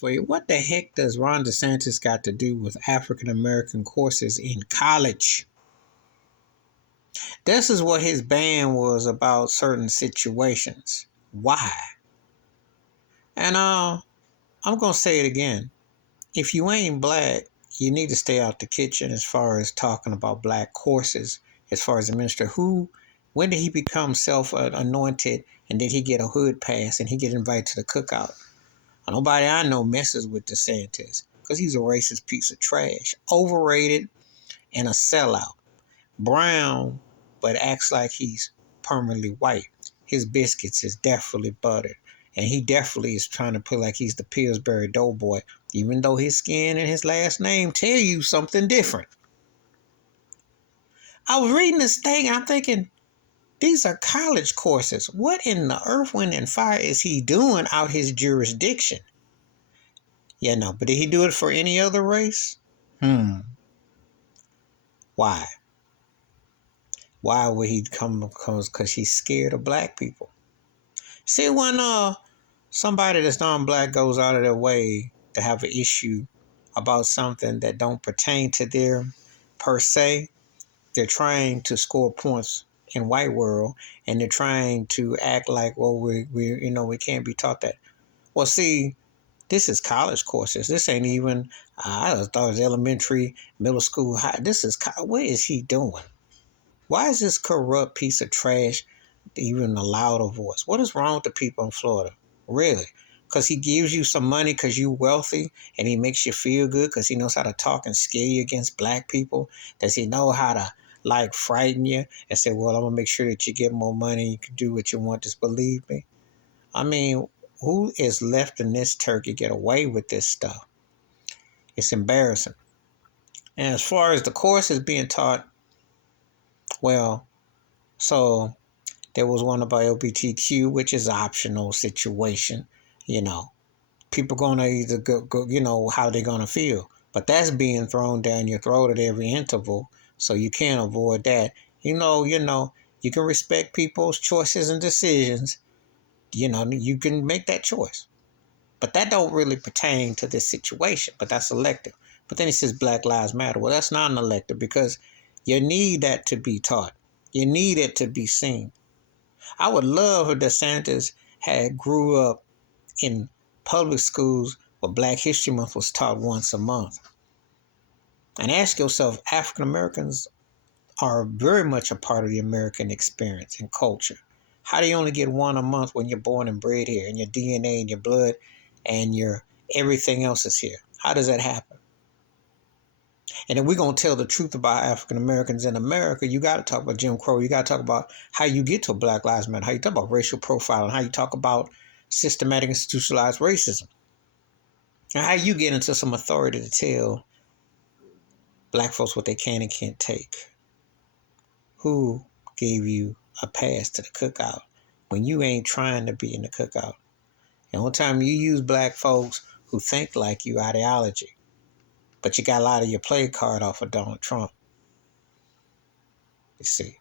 for you. What the heck does Ron DeSantis got to do with African American courses in college? This is what his ban was about certain situations. Why? And I'm going to say it again. If you ain't black, you need to stay out the kitchen as far as talking about black courses, as far as the minister. When did he become self-anointed and did he get a hood pass and he get invited to the cookout? Nobody I know messes with DeSantis because he's a racist piece of trash. Overrated and a sellout. Brown, but acts like he's permanently white. His biscuits is definitely buttered. And he definitely is trying to play like he's the Pillsbury Doughboy, even though his skin and his last name tell you something different. I was reading this thing and I'm thinking, these are college courses. What in the earth, wind, and fire is he doing out his jurisdiction? Yeah, no, but did he do it for any other race? Why? Why would he come? Because he's scared of black people. See, when somebody that's non-black goes out of their way to have an issue about something that don't pertain to them per se, they're trying to score points in white world, and they're trying to act like, well, we can't be taught that. Well, see, this is college courses. This ain't even, I thought it was elementary, middle school, high. This is, what is he doing? Why is this corrupt piece of trash even allowed a voice? What is wrong with the people in Florida? Really? Because he gives you some money because you're wealthy and he makes you feel good because he knows how to talk and scare you against black people? Does he know how to frighten you and say, well, I'm going to make sure that you get more money. You can do what you want. Just believe me. I mean, who is left in this turkey get away with this stuff? It's embarrassing. And as far as the course is being taught, well, so there was one about LGBTQ, which is an optional situation. People gonna either go how they're gonna feel. But that's being thrown down your throat at every interval, so you can't avoid that. You can respect people's choices and decisions. You can make that choice. But that don't really pertain to this situation, but that's elective. But then it says Black Lives Matter. Well, that's not an elective because you need that to be taught. You need it to be seen. I would love if DeSantis had grew up in public schools where Black History Month was taught once a month. And ask yourself, African Americans are very much a part of the American experience and culture. How do you only get one a month when you're born and bred here and your DNA and your blood and your everything else is here? How does that happen? And if we're going to tell the truth about African Americans in America, you got to talk about Jim Crow. You got to talk about how you get to Black Lives Matter, how you talk about racial profiling, how you talk about systematic institutionalized racism, and how you get into some authority to tell black folks what they can and can't take. Who gave you a pass to the cookout when you ain't trying to be in the cookout? And one time you use black folks who think like you ideology, but you got a lot of your play card off of Donald Trump. You see.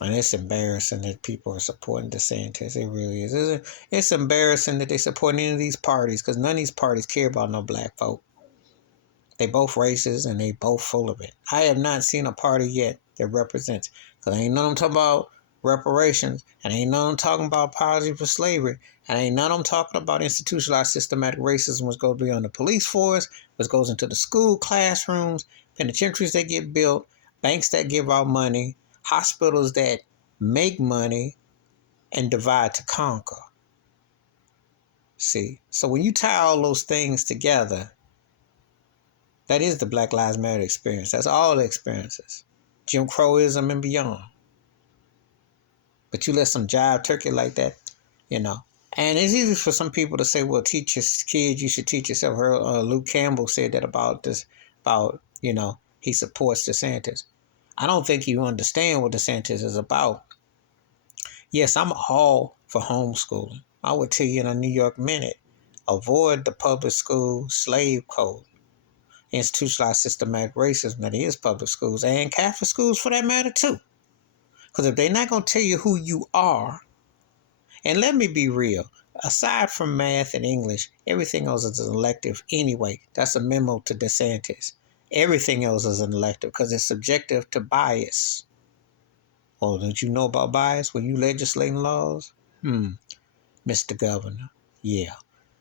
And it's embarrassing that people are supporting DeSantis. It really is. It's embarrassing that they support any of these parties because none of these parties care about no black folk. They both racist and they both full of it. I have not seen a party yet that represents. Because ain't none of them talking about reparations. And ain't none of them talking about apology for slavery. And ain't none of them talking about institutionalized systematic racism, which goes beyond the police force, which goes into the school classrooms, penitentiaries that get built, banks that give out money, hospitals that make money and divide to conquer. See? So when you tie all those things together, that is the Black Lives Matter experience. That's all the experiences. Jim Crowism and beyond. But you let some jive turkey like that, And it's easy for some people to say, well, teach your kids, you should teach yourself. Luke Campbell said that about he supports DeSantis. I don't think you understand what DeSantis is about. Yes, I'm all for homeschooling. I would tell you in a New York minute, avoid the public school slave code, institutionalized systematic racism that is public schools and Catholic schools for that matter too. Because if they're not going to tell you who you are, and let me be real, Aside from math and English, everything else is an elective anyway. That's a memo to DeSantis. Everything else is an elective because it's subjective to bias. Oh, don't you know about bias when you legislating laws? Mr. Governor. Yeah.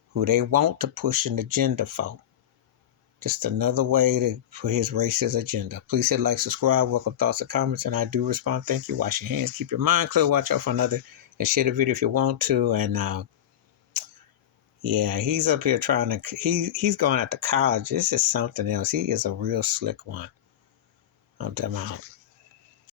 Who they want to push an agenda for. Just another way for his racist agenda. Please hit like, subscribe, welcome thoughts and comments, and I do respond. Thank you. Wash your hands, keep your mind clear, watch out for another, and share the video if you want to. And yeah, he's up here trying to. He's going out to college. This is something else. He is a real slick one. I'm talking about.